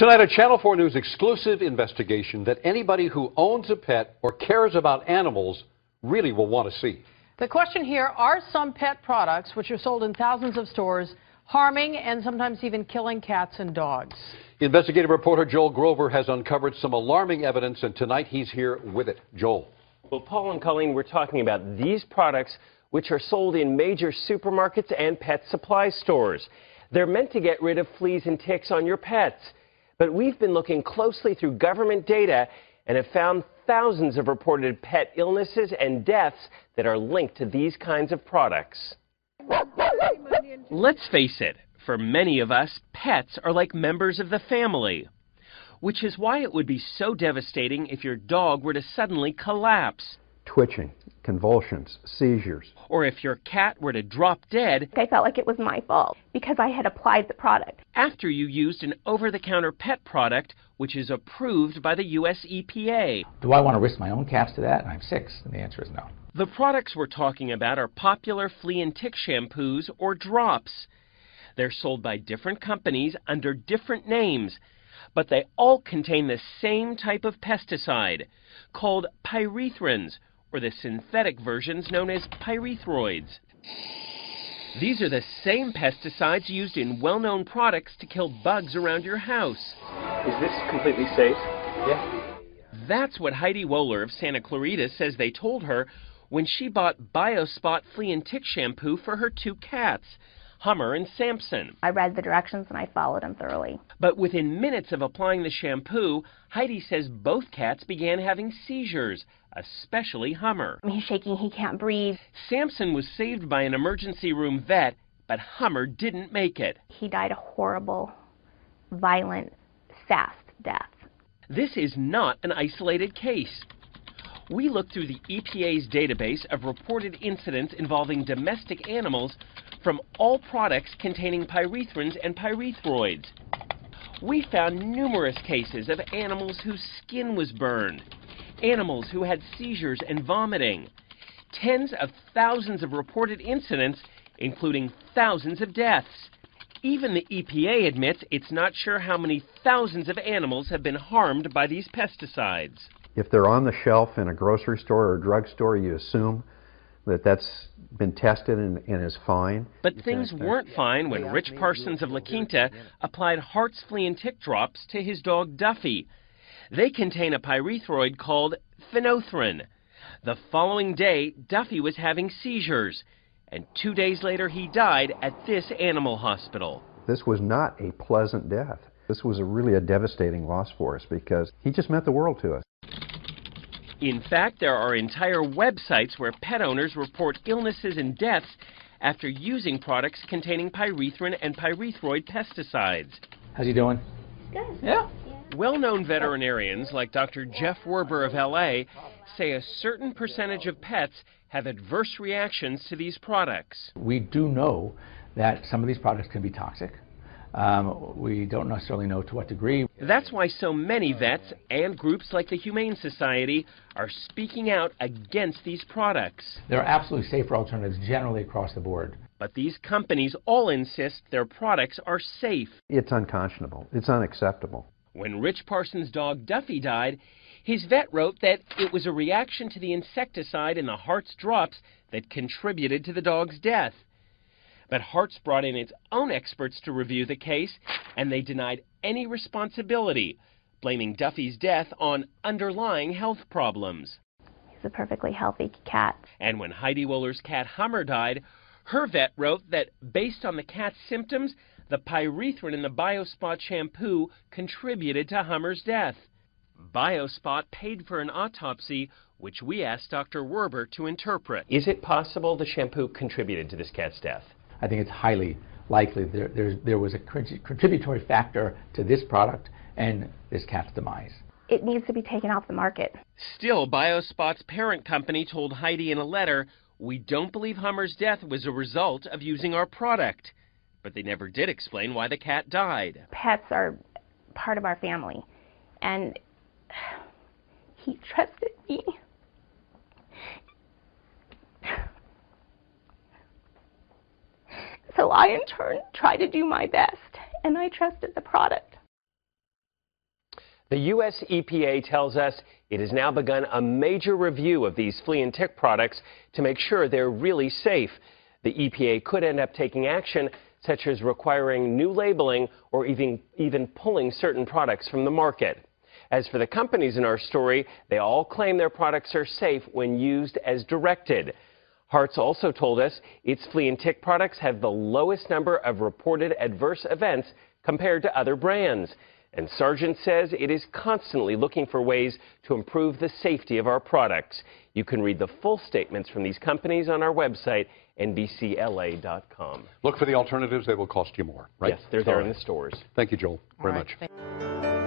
Tonight, a Channel 4 News exclusive investigation that anybody who owns a pet or cares about animals really will want to see. The question here, are some pet products, which are sold in thousands of stores, harming and sometimes even killing cats and dogs? Investigative reporter Joel Grover has uncovered some alarming evidence, and tonight he's here with it. Joel. Well, Paul and Colleen, we're talking about these products which are sold in major supermarkets and pet supply stores. They're meant to get rid of fleas and ticks on your pets. But we've been looking closely through government data and have found thousands of reported pet illnesses and deaths that are linked to these kinds of products. Let's face it, for many of us, pets are like members of the family, which is why it would be so devastating if your dog were to suddenly collapse. Twitching, convulsions, seizures. Or if your cat were to drop dead. I felt like it was my fault because I had applied the product. After you used an over-the-counter pet product which is approved by the U.S. EPA. Do I want to risk my own cats to that? And I'm 6, and the answer is no. The products we're talking about are popular flea and tick shampoos or drops. They're sold by different companies under different names, but they all contain the same type of pesticide called pyrethrins, or the synthetic versions known as pyrethroids. These are the same pesticides used in well-known products to kill bugs around your house. Is this completely safe? Yeah. That's what Heidi Wohler of Santa Clarita says they told her when she bought BioSpot flea and tick shampoo for her 2 cats, Hummer and Samson. I read the directions and I followed them thoroughly. But within minutes of applying the shampoo, Heidi says both cats began having seizures, especially Hummer. He's shaking, he can't breathe. Samson was saved by an emergency room vet, but Hummer didn't make it. He died a horrible, violent, fast death. This is not an isolated case. We looked through the EPA's database of reported incidents involving domestic animals from all products containing pyrethrins and pyrethroids. We found numerous cases of animals whose skin was burned, animals who had seizures and vomiting, tens of thousands of reported incidents, including thousands of deaths. Even the EPA admits it's not sure how many thousands of animals have been harmed by these pesticides. If they're on the shelf in a grocery store or a drugstore, you assume that that's been tested and is fine. But things weren't fine when Rich Parsons of La Quinta applied Hart's flea and tick drops to his dog Duffy. They contain a pyrethroid called phenanthrene. The following day, Duffy was having seizures, and 2 days later he died at this animal hospital. This was not a pleasant death. This was really a devastating loss for us because he just meant the world to us. In fact, there are entire websites where pet owners report illnesses and deaths after using products containing pyrethrin and pyrethroid pesticides. How's he doing? Good. Yeah. Well-known veterinarians like Dr. Jeff Werber of LA say a certain percentage of pets have adverse reactions to these products. We do know that some of these products can be toxic. We don't necessarily know to what degree. That's why so many vets and groups like the Humane Society are speaking out against these products. There are absolutely safer alternatives generally across the board. But these companies all insist their products are safe. It's unconscionable. It's unacceptable. When Rich Parsons' dog Duffy died, his vet wrote that it was a reaction to the insecticide in the Hart's drops that contributed to the dog's death. But Hart's brought in its own experts to review the case, and they denied any responsibility, blaming Duffy's death on underlying health problems. He's a perfectly healthy cat. And when Heidi Wohler's cat Hummer died, her vet wrote that based on the cat's symptoms, the pyrethrin in the BioSpot shampoo contributed to Hummer's death. BioSpot paid for an autopsy, which we asked Dr. Werber to interpret. Is it possible the shampoo contributed to this cat's death? I think it's highly likely there was a contributory factor to this product and this cat's demise. It needs to be taken off the market. Still, BioSpot's parent company told Heidi in a letter, "We don't believe Hummer's death was a result of using our product." But they never did explain why the cat died. Pets are part of our family, and he trusted me. So I, in turn, tried to do my best, and I trusted the product. The U.S. EPA tells us it has now begun a major review of these flea and tick products to make sure they're really safe. The EPA could end up taking action, such as requiring new labeling or even pulling certain products from the market. As for the companies in our story, they all claim their products are safe when used as directed. Hartz also told us its flea and tick products have the lowest number of reported adverse events compared to other brands. And Sargent says it is constantly looking for ways to improve the safety of our products. You can read the full statements from these companies on our website, NBCLA.com. Look for the alternatives. They will cost you more, right? Yes, they're there in the stores. Thank you, Joel, very much. Thank you.